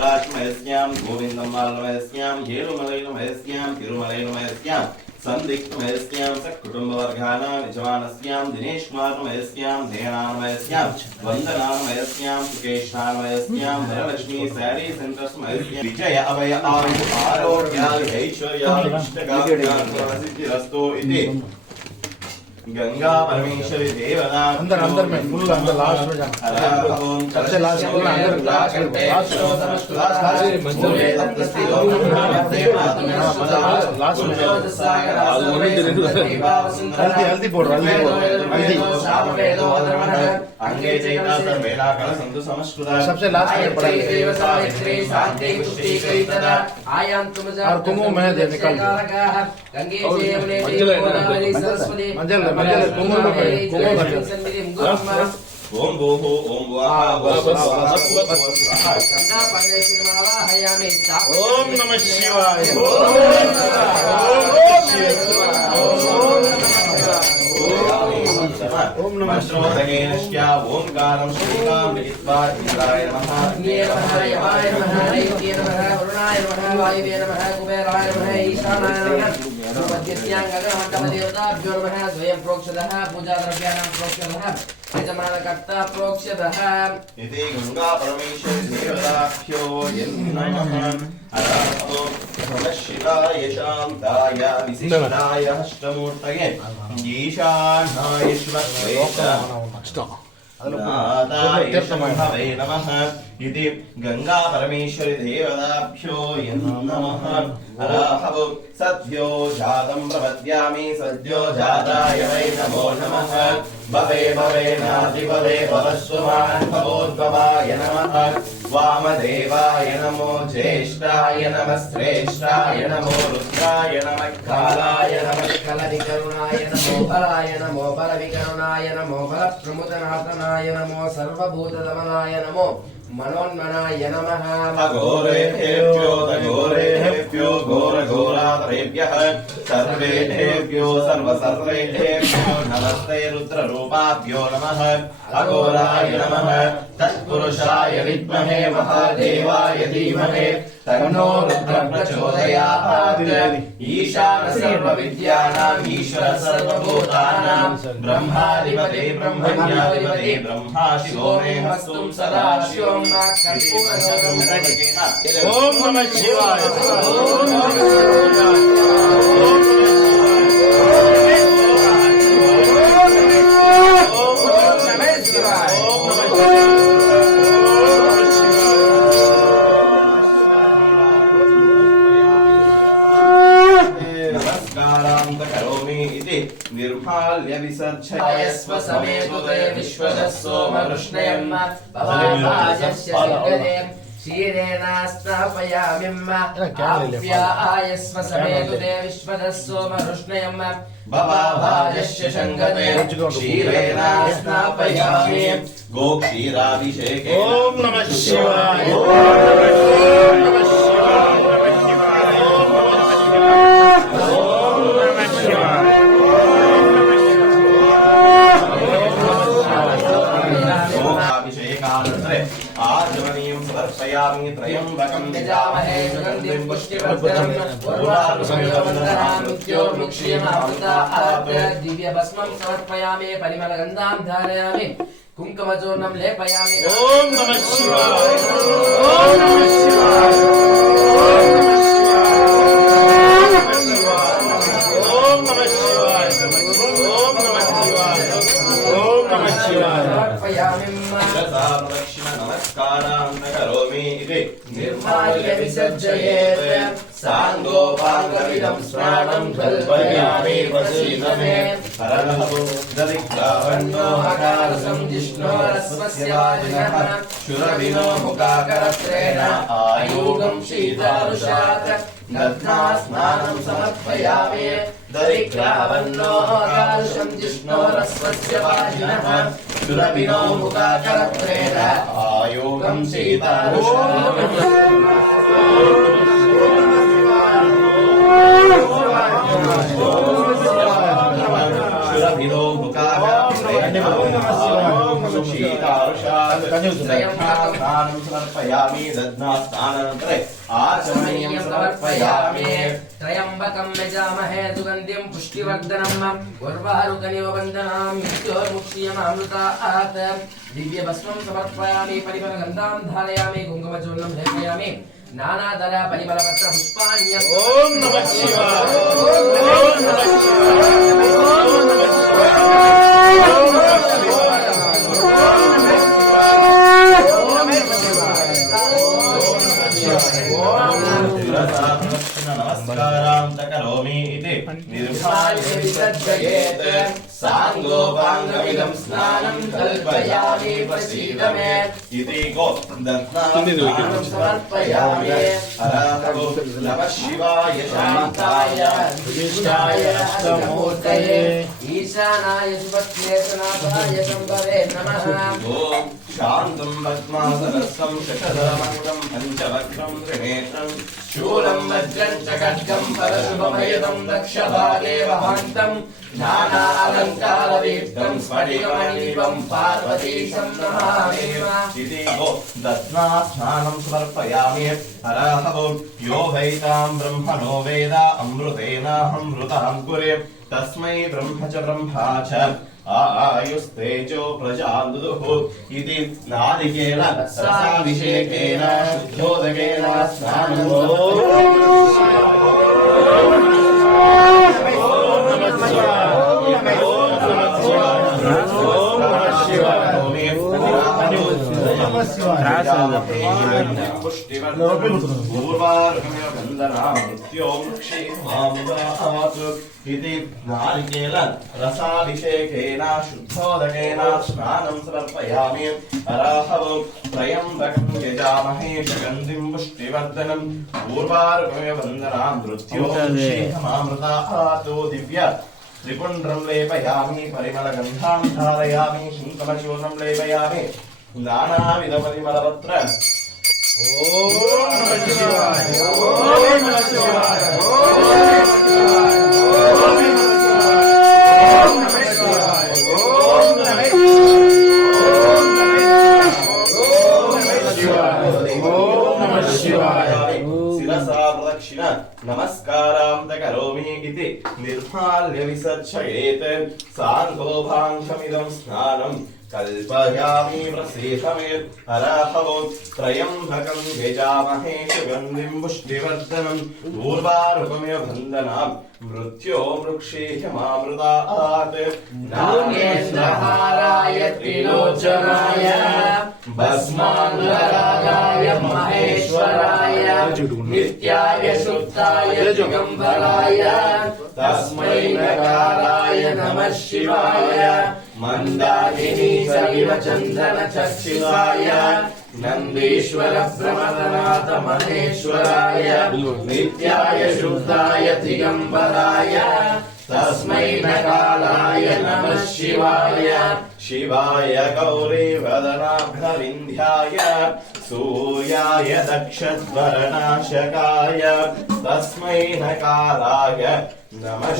कमलाश्मयस्यां गोविन्दमालमयस्यां येरुमलैनमयस्यां तिरुमलैनमयस्यां संदिग्धमयस्यां सकुटुम्बवर्गानां यजमानस्यां दिनेशकुमारमयस्यां धेनामयस्यां वन्दनामयस्यां सुकेशामयस्यां धनलक्ष्मी सैरी सेंटर्समयस्यां विजय अभय आरोग्याय ऐश्वर्याय इष्टकाम्यासिद्धिरस्तु इति गंगा परमेश्वरी देवता अंदर में फुल अंदर लास्ट में जाना सबसे लास्ट में अंदर लास्ट में हल्दी बोल हल्दी अंगे जयता सर्वेला कल संतु समस्कृता सबसे लास्ट में पढ़ाई और कुमकुम में दे निकाल मंजल मंजल कुमकुम ओम भूः ओम वाः ओम नमः शिवाय ओम नमः शिवाय ओंकारं श्रीकां लिखित्वा इंद्राय नमः यमाय नमः दैत्ये नमः वरुणाय नमः वायुवे नमः कुबेराय नमः ईशानाय नमः देवताभ्यो नमः स्वयं प्रोक्षतः पूजा द्रव्याणां प्रोक्षतः यजमानकर्ता प्रोक्षतः इति गंगा परमेश्वरी देवताभ्यो नमः अराहतो शिवाय शान्ताय विशिष्टाय अष्टमूर्तये ईशानाय नादाय नमः इति गंगा परमेश्वरी देवताभ्यो नमः अराहतो सद्यो जातं प्रपद्यामि सद्यो जाताय वै नमो नमः भवे भवे नादिभवे भवस्वमान् भवोद्भवाय नमः वामदेवाय नमो ज्येष्ठाय नमः श्रेष्ठाय नमो रुद्राय नमः कालाय नमः कलविकरुणाय नमो बलाय नमो बलविकरुणाय नमो बलप्रमुदनाथनाय नमो सर्वभूतदमनाय नमो मनोन्मनाय नमः अघोरेभ्यो घोरघोरात्रेभ्यः सर्वेभ्यो सर्वसर्वेभ्यो नमस्ते रुद्ररूपाभ्यो नमः अघोराय नमः तत्पुरुषाय विद्महे महादेवाय धीमहि तन्नो रुद्रः प्रचोदयात् ईशान सर्वविद्यानाम् ईश्वर सर्वभूतानां ब्रह्माधिपते ब्रह्मण्याधिपते ब्रह्मा शिवो मे हस्तुं सदा शिवं ओम नमः शिवाय निर्माल्य विसर्जयस्व समेतुते विश्वदः सोमवृष्णयम् भवाभाजस्य सिद्धते क्षीरेणास्नापयामिम् आप्यायस्व समेतुते विश्वदः सोमवृष्णयम् भवाभाजस्य शङ्कते क्षीरेणास्नापयामि गोक्षीराभिषेके ओम नमः शिवाय समर्पयामि त्रयंबकं यजामहे सुगन्धिं पुष्टिवर्धनम् उर्वारुकमिवन्दनाम् मृत्योर्मुक्ष्यमावृतात् दिव्यभस्मं समर्पयामि परिमलगन्धां धारयामि कुङ्कुमचूर्णं लेपयामि ओम नमः शिवाय ओम नमः शिवाय ओम नमः शिवाय ओम नमः शिवाय ओम नमः शिवाय समर्पयामि नमस्कारान् करोमि इति निर्माल्य विसर्जयेत् साङ्गोपाङ्गमिदं स्नानं कल्पयामि वसीनमे हरनहु ददिग्रावण्यो हकारसं जिष्णोरस्वस्य वाजिनः शुरविनो मुखाकरत्रेण आयुगं शीतारुषात् दध्ना स्नानं समर्पयामि ददिग्रावण्यो हकारसं जिष्णोरस्वस्य वाजिनः शुरविनो मुखाकरत्रेण आयुगं शीतारुषात् शुरविनो मुखाकरत्रेण शीतारुषात् स्नानं समर्पयामि दध्ना स्नानानन्तरे आचमनीयं समर्पयामि त्र्यम्बकं यजामहे सुगन्धिं पुष्टिवर्धनम् उर्वारुकमिव वन्दनां मृत्योर्मुक्षीयमामृतात् दिव्यभस्मं समर्पयामि परिमलगन्धां धारयामि कुङ्कुमचूर्णं लेपयामि नानादल परिमलपत्र पुष्पाणि ॐ नमः शिवाय नमस्कारां इति निर्भाल्य विसर्जयेत् साङ्गोपाङ्गमिदं स्नानं कल्पयामि प्रसीद मे इति गो दत्तानं समर्पयामि हरहरो नमः शिवाय शान्ताय विशिष्टाय अष्टमूर्तये ईशानाय सुपत्नेशनाथाय शम्भवे नमः ॐ शान्तं पद्मासनस्थं शशधरमङ्गं पञ्चवक्त्रं त्रिनेत्रं शूलं वज्रं च खड्गं परशुभमयुतं दक्षभागे वहान्तं नाना अलङ्कारदीप्तं स्फटिकमणिनिभं पार्वतीशं नमामि इति गो दत्त्वा स्नानं समर्पयामि हरहरो यो वैतां ब्रह्मणो वेद अमृतेनाहमृतां कुरे तस्मै ब्रह्म च ब्रह्मा च आयुस्तेजो प्रजादुः इति नारिकेल रसाभिषेकेन शुद्धोदकेन स्नानं इति नारिकेल रसाभिषेकेन शुद्धोदकेन स्नानं समर्पयामि अराहवो त्र्यम्बकं यजामहे सुगन्धिं पुष्टिवर्धनम् पूर्वारुकमिव वन्दनां मृत्योर्मुक्षीयमामृतात् दिव्य त्रिपुण्ड्रं लेपयामि परिमलगन्धां धारयामि कुङ्कुमचूर्णं लेपयामि नानाविधपरिमलपत्र ॐ नमः शिवाय ॐ नमः शिवाय ॐ नमः शिवाय ॐ नमः शिवाय शिरसा प्रदक्षिण नमस्कारां करोमि इति निर्माल्य विसर्जयेत् साङ्गोपाङ्गमिदं स्नानं कल्पयामि प्रसीद मे हरहरो त्र्यम्बकं यजामहे सुगन्धिं पुष्टिवर्धनम् पूर्वारुकमिव वन्दनां मृत्योर्मुक्षीयमामृतात् नागेन्द्रहाराय त्रिलोचनाय भस्माङ्गरागाय महेश्वराय नित्याय शुद्धाय दिगम्बराय तस्मै नकाराय नमः शिवाय मन्दाकिनी सलिल चन्दन चक्षुषाय नन्दीश्वर प्रमदनाथ महेश्वराय नित्याय शुद्धाय दिगम्बराय तस्मै नकाराय नमः शिवाय शिवाय गौरी वदनाभ्यविन्ध्याय सूर्याय दक्षध्वरनाशकाय तस्मै नकाराय नमः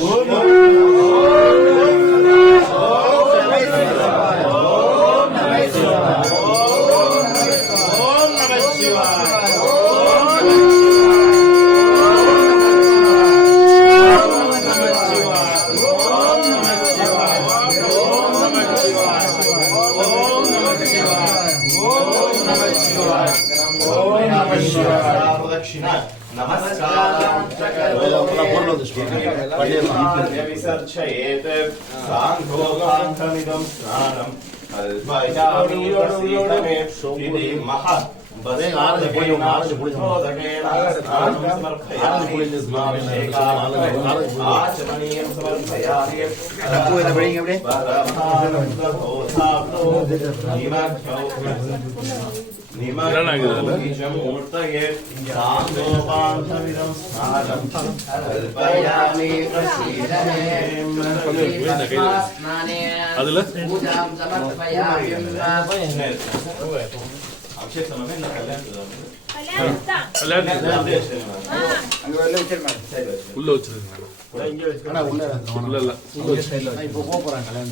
विसर्जयेत् साङ्गोपाङ्गमिदं स्नानं कल्पयामि प्रसीद मे इति महः आचमनीयं समर्पयामि निमग्नमूर्तये साङ्गोपाङ्गमिदं स्नानं कल्पयामि प्रसीद मे पूजां समर्पयामि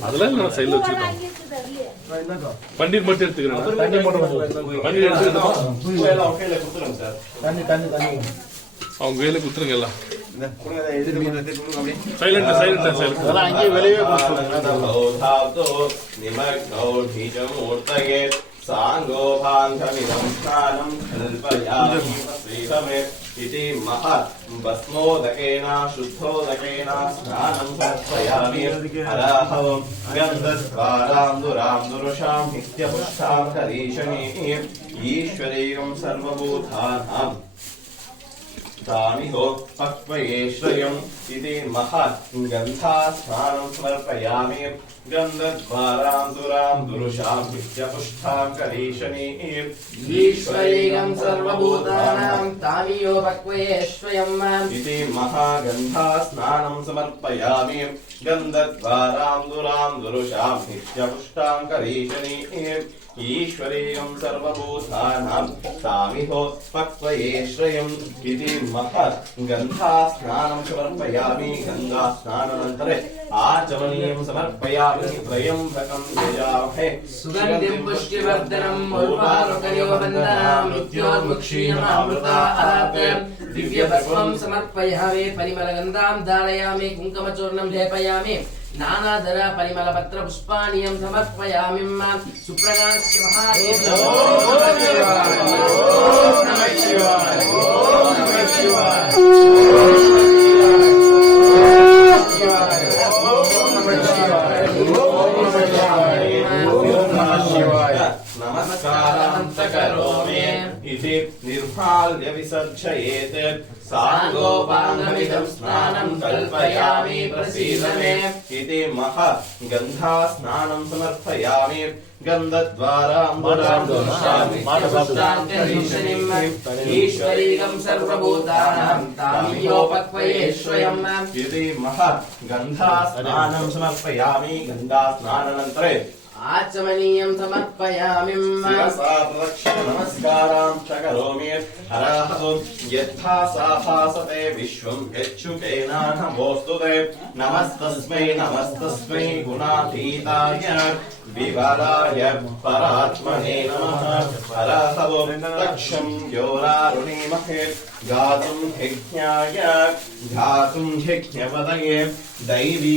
அதெல்லாம் சைடுல வச்சிருக்காங்க. பன்னீர் மட்டும் எடுத்துக்கிறேன். பன்னீர் எடுத்துக்கிறோம். அவங்க கையில குத்துருங்க எல்லாம். Silent silent silent. அங்கேயே வெளியே साङ्गोपाङ्गमिदं स्नानं कल्पयामि श्रीरमे इति महत् भस्मोदकेन शुद्धोदकेन स्नानं समर्पयामि हराहवं गन्धद्वारान्दुरान्दुरुषां नित्यपुष्टां करीशमीः ईश्वरीयं सर्वभूतानां तामिहो पक्वयेश्वरम् इति महत् गन्धा स्नानं समर्पयामि गन्धद्वारान्दुरान्दुरुषां नित्यपुष्टां करीशमीः ईश्वरीयं सर्वभूतानां तामियो पक्वयेश्वरम् इति महागन्धा स्नानं समर्पयामि गन्धद्वारान्दुरान्दुरुषां नित्यपुष्टां करीशमीः ईश्वरीयं सर्वभूतानां तामिहो पक्वयेश्वरम् इति महत् गन्धा स्नानं समर्पयामि गंगा स्नानानन्तरे आचमनीयं समर्पयामि त्र्यम्बकं यजामहे सुगन्धिं पुष्टिवर्धनम् उर्वारुकयोबन्धनां मृत्योर्मुक्षीयमामृतात् दिव्यभस्मं समर्पयामि परिमलगन्धां धारयामि कुङ्कुमचूर्णं लेपयामि नानाधर परिमलपत्र पुष्पाणियं समर्पयामि सुप्रकाश्य महादेव नमः शिवाय नमः शिवाय नमस्कारान्तकरोमि इति निर्माल्य विसर्जयेत् साङ्गोपाङ्गमिदं स्नानं कल्पयामि प्रसीद मे इति महत् गन्धा स्नानं समर्पयामि गन्धद्वारान्दुरान्दुरुषां ईश्वरीयं सर्वभूतानां तामियोपक्वयेश्वरम् इति महत् गन्धा स्नानं समर्पयामि गङ्गा स्नानानन्तरे आचमनीयं समर्पयामि नमस्कारां च करोमि हराहतो यथा साभासते विश्वं यच्छुकेनानमोऽस्तुते नमस्तस्मै गुणातीताय विवराय परात्मने नमः हराहतो तक्षं योरारुणीमहे गातुं यज्ञपदये दैवी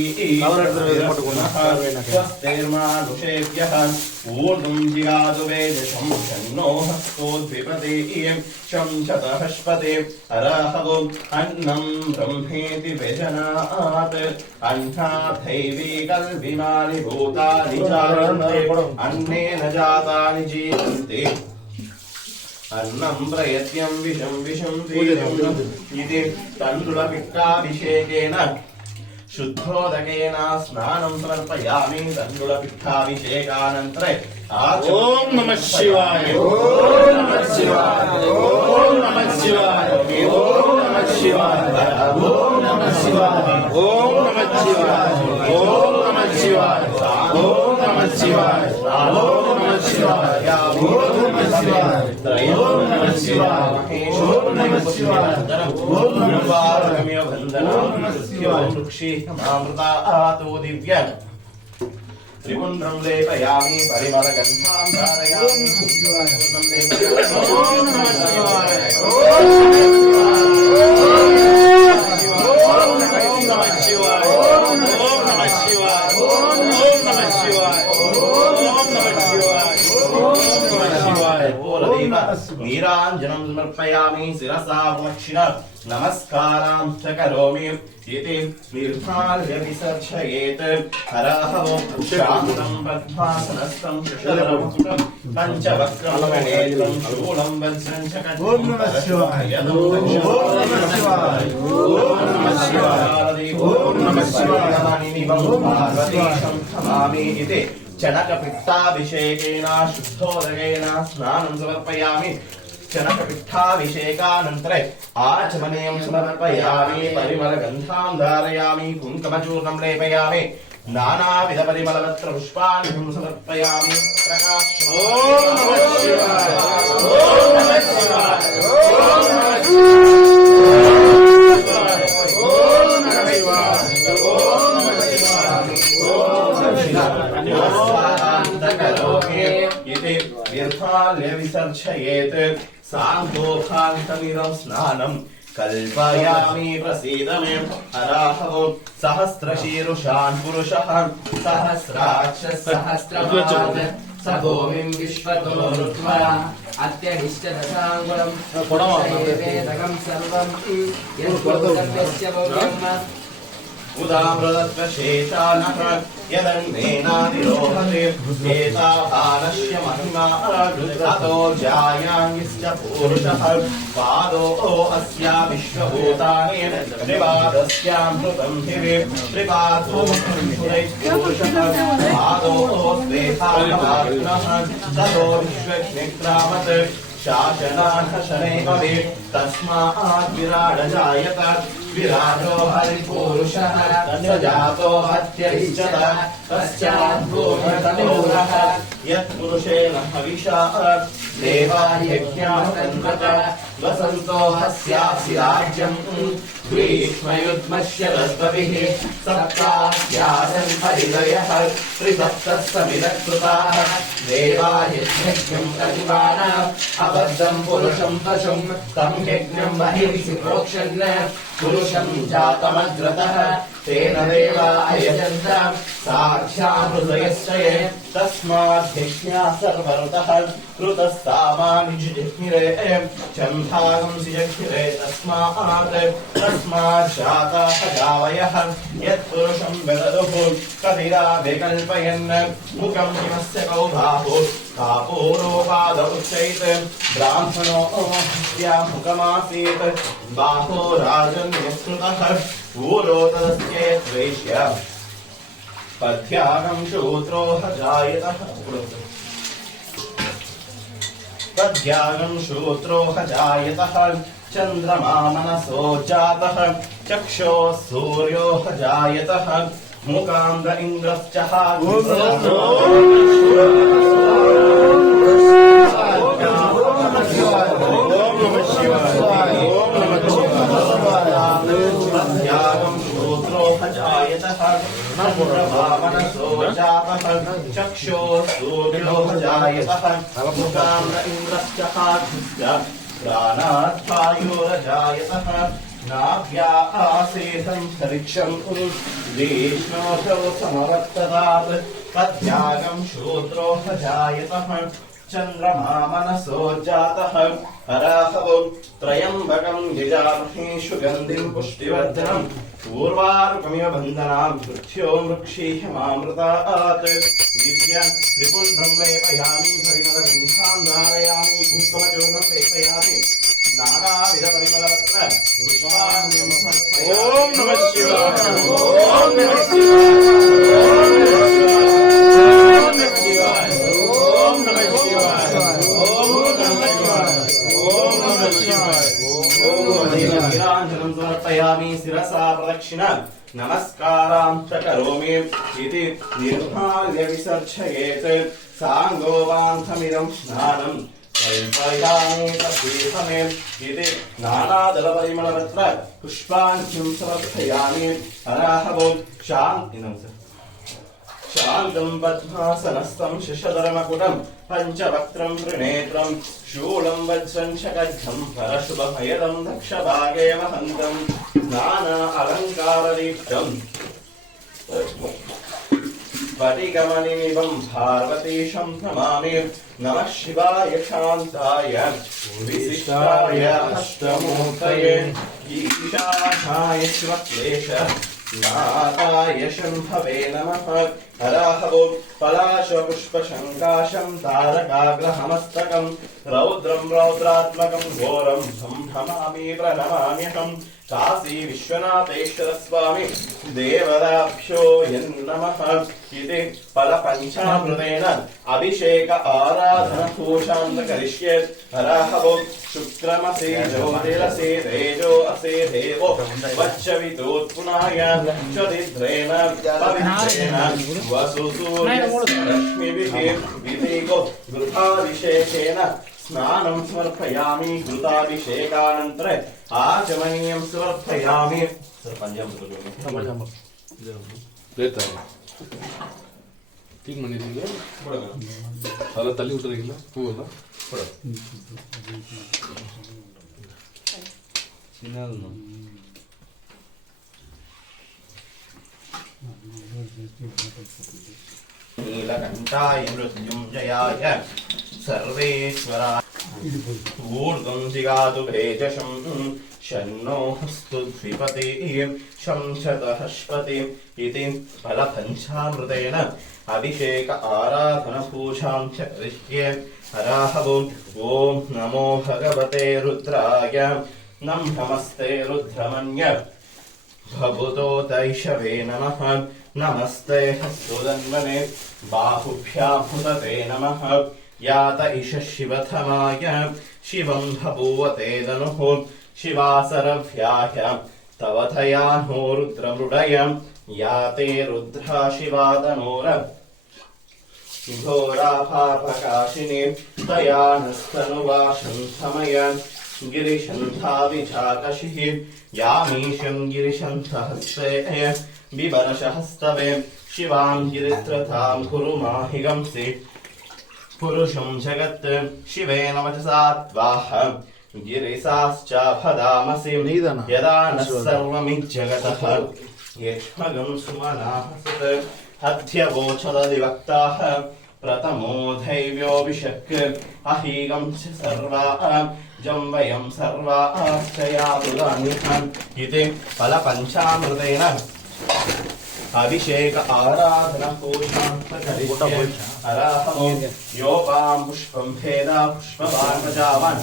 स्वस्तिर्मानुषेभ्यः ऊर्ध्वं जिगातु वेदशं शन्नो हस्तोद्विपदे शं शतहस्पते हराहवो अन्नं ब्रह्मेति व्यजनात् अह्नाथैवी कल्विनानि भूतानि जायन्ते अन्नेन जातानि जीवन्ते अन्नं प्रयत्यं विषं तीर्थम् इति तण्डुलपिष्टाभिषेकेन शुद्धोदकेन स्नानं समर्पयामि तण्डुलपिष्टाभिषेकानन्तरे ओम नमः शिवाय ओम नमः शिवाय ओम नमः शिवाय ओम नमः शिवाय ओम नमः शिवाय ओम नमः शिवाय ओम नमः शिवाय ओम नमः शिवाय ओम नमः शिवाय ओम नमः शिवाय ओम नमः शिवाय ओम नमः शिवाय ओम नमः शिवाय वृक्षीमामृतातो दिव्य त्रिपुण्ड्रं लेपयामि परिमलगन्धां धारयामि ओम नमः शिवाय ओम नमः शिवाय ओम नमः शिवाय ओम नमः शिवाय ओम नमः शिवाय ओम नमः शिवाय नीराञ्जनं समर्पयामि शिरसा दक्षिण नमस्कारां च करोमि इति निर्माल्य विसर्जयेत् हराहवो शान्तं पद्मासनस्थं शशधरमुकुटं पञ्चवक्त्रमणेन्द्रं शूलं वज्रं च ओम नमः शिवाय ओम नमः शिवाय ओम नमः शिवाय ओम नमः शिवाय ओम पार्वतीशं नमामि इति चनकपिष्टाभिषेकेन शुद्धोदकेन स्नानं समर्पयामि चनकपिष्टाभिषेकानन्तरे आचमनीयं समर्पयामि परिमलगन्धां धारयामि कुङ्कुमचूर्णं लेपयामि नानाविधपरिमलपत्र पुष्पाणि समर्पयामि प्रकाशम् ओम नमः शिवाय ओम नमः शिवाय ओम नमः शिवाय ओम नमः शिवाय इति तीर्थाल्य विसर्जयेत् साङ्गोपान्तमिदं स्नानं कल्पयामि प्रसीद मे हराहवो सहस्रशीरुषान् पुरुषः सहस्राक्ष सहस्रपाद स भूमिं विश्वतो ऋत्वा अत्यधिष्ठदशाङ्गुलं वेदकं सर्वं यस्य भव्यम् उदामृतत्वशेषानः यदन्नेनादिरोहते एतावानस्य महिमा अतो जायाङ्गिश्च पूरुषः पादो अस्या विश्वभूतानि त्रिपादस्यामृतं हिरे त्रिपादो पुरुषः पादो स्वेहानः ततो विश्वक्षेत्रामत् शासनाथ शनैकवे तस्मात् विराड जायत विराटो हरिपुरुषः स जातो अत्यरिष्यत तस्यात् भूमितमूलः यत्पुरुषेण हविषा देवा यज्ञास्तन्वत वसन्तो हस्यासि राज्यम् ग्रीष्मयुग्मस्य रस्वभिः सप्तास्यासन् हरिदयः त्रिसप्तस्तमिदकृताः देवा यज्ञं प्रतिपाना अबद्धं पुरुषं पशुं तं यज्ञं बहिर्षि प्रोक्षन् पुरुषं जातमग्रतः तेन देवा अयजन्त साक्षामृतयश्च ये तस्मात् यज्ञा सर्वऋतः कृतस्तावानि जिह्मिरे चन्धागंसि जह्मिरे तस्मात् शाताः गावयः यत्पुरुषं विदधुः कतिरा विकल्पयन् मुखं हिमस्य कौ बाहुः कापूरोपाद उच्चैत् ब्राह्मणो मुखमासीत् बाहो राजन्यस्कृतः पूरोदस्येद्वैष्य पथ्यागं शूद्रो जायतः पद्यागं शूद्रो जायतः चन्द्रमा मनसो जातः चक्षो सूर्यो जायतः मुकान्द इन्द्रश्च पद्यागं शूद्रो जायतः मनसो जातः चक्षो सूर्यो जायतः मुकान्द इन्द्रश्च प्राणाद्वायुरजायतः नाभ्या आसेदन्तरिक्षं विष्णोऽसौ समवर्ततात् पद्यागं शूद्रो जायतः चन्द्रमा मनसो जातः हराहवो त्र्यम्बकं यजामहे सुगन्धिं पुष्टिवर्धनम् पूर्वारुकमिव बन्धनां मृत्यो मृक्षीयमामृतात् दिव्यं त्रिपुण्ड्रं लेपयामि परिमलगन्धां धारयामि पुष्पमचूर्णं लेपयामि नानाविधपरिमलपत्र पुष्पाण्यं समर्पयामि। ॐ नमः शिवाय ॐ नमः शिवाय ॐ नमः शिवाय ॐ नमः शिवाय नीराञ्जनं समर्पयामि शिरसा प्रदक्षिण नमस्कारां च करोमि इति निर्माल्य विसर्जयेत् साङ्गोपान्तमिदं स्नानं कल्पयामि प्रसीदमे इति नानादलपरिमलपत्र पुष्पाञ्चं समर्पयामि हराहवो शान्तं पद्मासनस्थं शशधरमकुटं पञ्चवक्त्रं त्रिनेत्रं शूलं वज्रं शकद्धं परशुभभयदं दक्षभागे वहन्तं नाना अलङ्कारदीप्तं स्फटिकमणिनिभं पार्वतीशं नमामि नमः शिवाय शान्ताय विशिष्टाय अष्टमूर्तये ईशानाय शिवक्लेश नाथाय शम्भवे नमः हराहवो पलाशपुष्पशङ्काशं तारकाग्रहमस्तकं रौद्रं रौद्रात्मकं घोरं संभ्रमामि प्रणमाम्यहम् काशी विश्वनाथेश्वर स्वामी देवताभ्यो नमः इति फलपञ्चामृतेन अभिषेक आराधनपूजां करिष्ये हराहवो शुक्रमसि ज्योतिरसि तेजो असि देवो वच्चवितोत्पुनाय चरिद्रेण पवित्रेण वसुसूर्यरश्मिभिः विधिको गृहाभिषेकेन स्नानं समर्पयामि घृताभिषेकानन्तर आचमनीयं समर्पयामि தீக்கு பண்ணிடுறீங்க அதெல்லாம் தள்ளி விட்டுறீங்களா பூவெல்லாம் नीलकण्ठाय मृत्युञ्जयाय सर्वेश्वराय ऊर्ध्वं जिगातु भेजशं शन्नो हस्तु द्विपतिः शं शतहस्पतिः इति फलपञ्चामृतेन अभिषेक आराधनपूजां च करिष्ये हराहवो ॐ नमो भगवते रुद्राय नमस्ते रुद्रमन्य भवतो दैशवे नमः नमस्ते हस्तुदन्वने बाहुभ्यामुदते नमः यात इष शिवथमाय शिवं बभूवते दनुः शिवासरभ्याय तव तया नो रुद्रमृडय याते रुद्रा शिवादनोर घोरापापकाशिनी तया नस्तनुवाशंसमय गिरिशन्धाविचाकशिः यामीशं गिरिशन्धहस्ते बिबरशहस्तवे शिवां गिरित्रतां कुरु माहिगंसि पुरुषं जगत् शिवेन वचसा त्वाह गिरिसाश्चाभदामसि यदा नः सर्वमिज्जगतः येष्मगं सुमनाः सत् हध्यवोचदधिवक्ताः प्रथमो दैव्योऽभिषक् अहीगं च सर्वाः जं वयं सर्वाश्चयातुदानिहम् इति फलपञ्चामृतेन अभिषेक आराधन पूजां हराहमो योपां पुष्पं भेदा पुष्पवान् प्रजावान्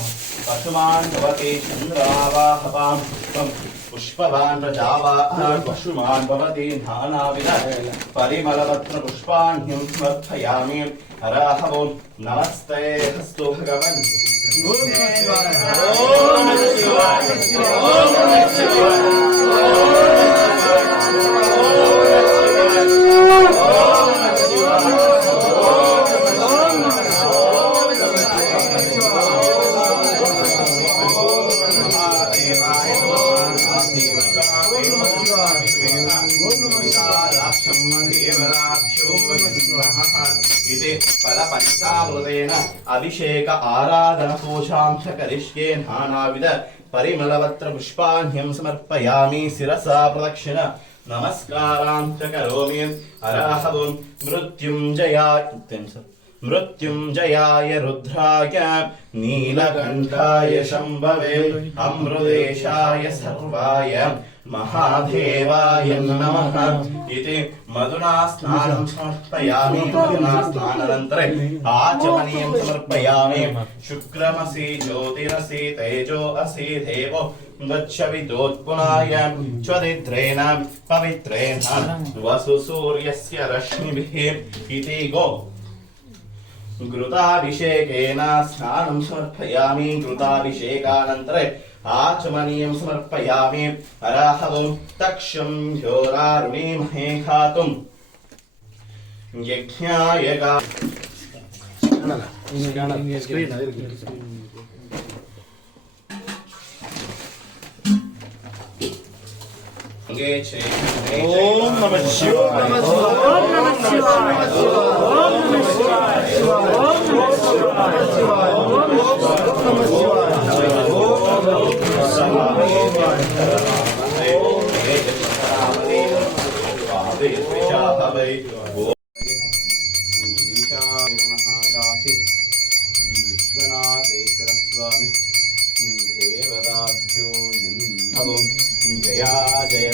पशुमान् भवति चन्द्रावाहपां पुष्पं पुष्पवान् प्रजावान् पशुमान् भवति नानाविध परिमलपत्र पुष्पाण्यं समर्पयामि हराहवो नमस्ते हस्तु भगवन् फलपञ्चामृतेन अभिषेक आराधन पूजां च करिष्ये नानाविध परिमलपत्र पुष्पाण्यं समर्पयामि शिरसा प्रदक्षिण नमस्कारां च करोमि हराहवो मृत्युञ्जयाय रुद्राय नीलकण्ठाय शम्भवे अमृतेशाय सर्वाय महादेवाय नमः इति मधुना स्नानं समर्पयामि मधुना स्नानानन्तरे आचमनीयं समर्पयामि शुक्रमसि ज्योतिरसि तेजो असि देवो गच्छविदोत्पुनाय च्वदित्रेण पवित्रेण वसु सूर्यस्य रश्मिभिः इति गो घृताभिषेकेन स्नानं समर्पयामि घृताभिषेकानन्तरे आचमनीयं समर्पयामि हराहवो तक्षं ह्योरारुणीमहे खातुं यज्ञाय ओम नमः शिवाय ओम नमः शिवाय ओम नमः शिवाय ओम नमः शिवाय ओम नमः शिवाय विश्वनाथेश्वर स्वामी देवदाभ्यो जया जय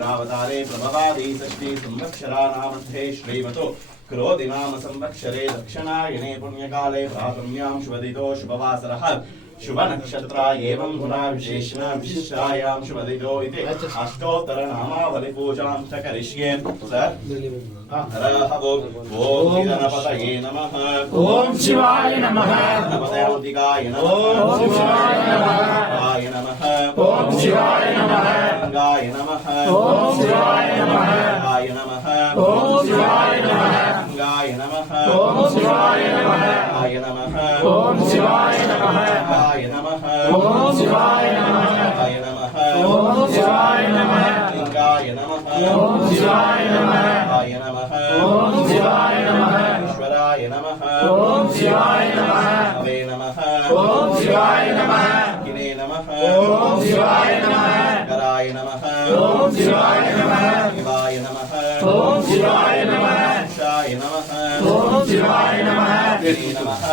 रुद्रावतारे प्रभवादी षष्ठी संवत्सराणामध्ये श्रीमतो क्रोधिनाम संवत्सरे दक्षिणायने पुण्यकाले प्रातम्यां शुभदितो शुभवासरः शुभ नक्षत्र एवं गुणा विशेषण विशिष्टायां शुभदितो इति अष्टोत्तर नामावली पूजां च करिष्ये सर हरहवो ओम गणपतये नमः ओम शिवाय नमः गणपतये नमः ओम शिवाय नमः आय नमः ओम शिवाय नमः गंगाय नमः ओम शिवाय नमः आय नमः ओम शिवाय नमः गंगाय नमः ओम शिवाय नमः आय नमः ओम शिवाय नमः आय नमः ओम शिवाय नमः आय नमः ओम शिवाय नमः लिंगाय नमः ओम शिवाय नमः आय नमः ओम शिवाय नमः ईश्वराय नमः ओम शिवाय नमः हवे नमः ओम शिवाय नमः किने नमः ओम शिवाय नमः कराय नमः ओम शिवाय नमः शिवाय नमः ओम शिवाय नमः शाय नमः ओम शिवाय नमः किने नमः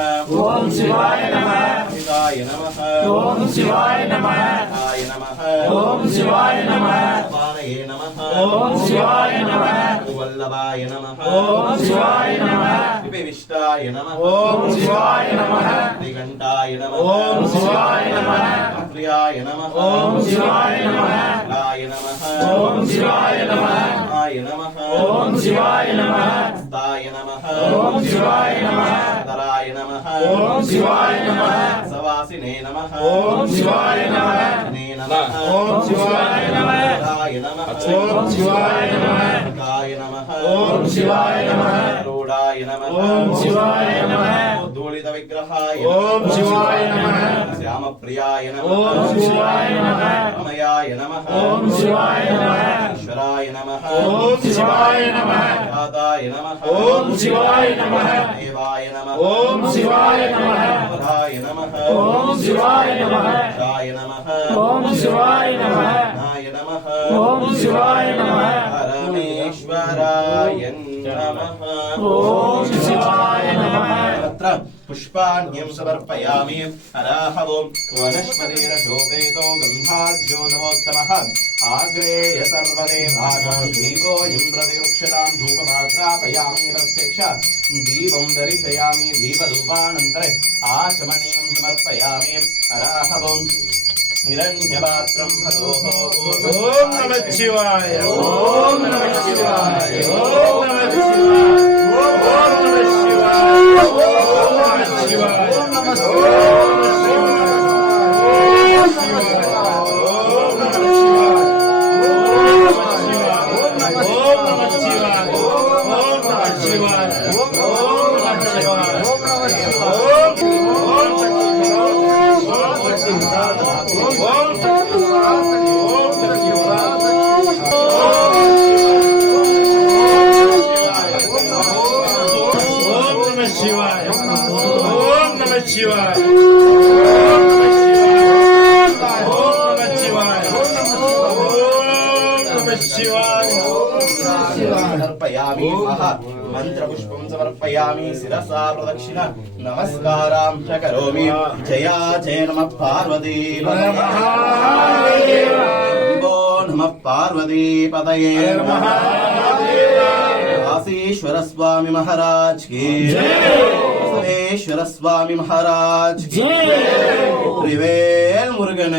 ओम शिवाय नमः हिताय नमः ओम शिवाय नमः आय नमः ओम शिवाय नमः पाणये नमः ओम शिवाय नमः वल्लभाय नमः ओम शिवाय नमः विविष्टाय नमः ओम शिवाय नमः निघण्टाय नमः ओम शिवाय नमः प्रियाय नमः ओम शिवाय नमः आय नमः ओम शिवाय नमः आय नमः ओम शिवाय नमः ताय नमः ओम शिवाय नमः तराय नमः ओम शिवाय नमः सवासिने नमः ओम शिवाय नमः ने नमः ओम शिवाय नमः ताय नमः ओम शिवाय नमः ताय नमः ओम शिवाय नमः रूढाय नमः ओम शिवाय नमः धूलित विग्रहाय ओम शिवाय नमः श्यामप्रियाय नमः ओम शिवाय नमः रमयाय नमः ओम शिवाय नमः ईश्वराय नमः ओम शिवाय नमः दाताय नमः ओम शिवाय नमः देवाय नमः ओम शिवाय नमः वराय नमः ओम शिवाय नमः शाय नमः ओम शिवाय नमः नाय नमः ओम शिवाय नमः परमेश्वराय नमः ओम शिवाय नमः तत्र पुष्पाण्यं समर्पयामि हराहवो वनस्पतिरशोपेतो गन्धाद्योतमोत्तमः आग्रेय सर्वदेवानां दीपोऽयं प्रतिवक्षतां धूपमाग्रापयामि प्रत्यक्ष दीपं दर्शयामि दीपधूपानन्तरे आचमनीयं समर्पयामि हराहवो हिरण्यपात्रं हतोः ओम नमः शिवाय ओम नमः शिवाय ओम नमः शिवाय ओम नमः शिवाय ओम नमः शिवाय ओम नमः समर्पयामि मंत्रपुष्पं समर्पयामि शिरसा प्रदक्षिण नमस्कारां च करोमि जया जय नमः पार्वती नमो नमः पार्वती पतये काशीश्वर स्वामी महाराज की सर्वेश्वर स्वामी महाराज की त्रिवेल मुरुगन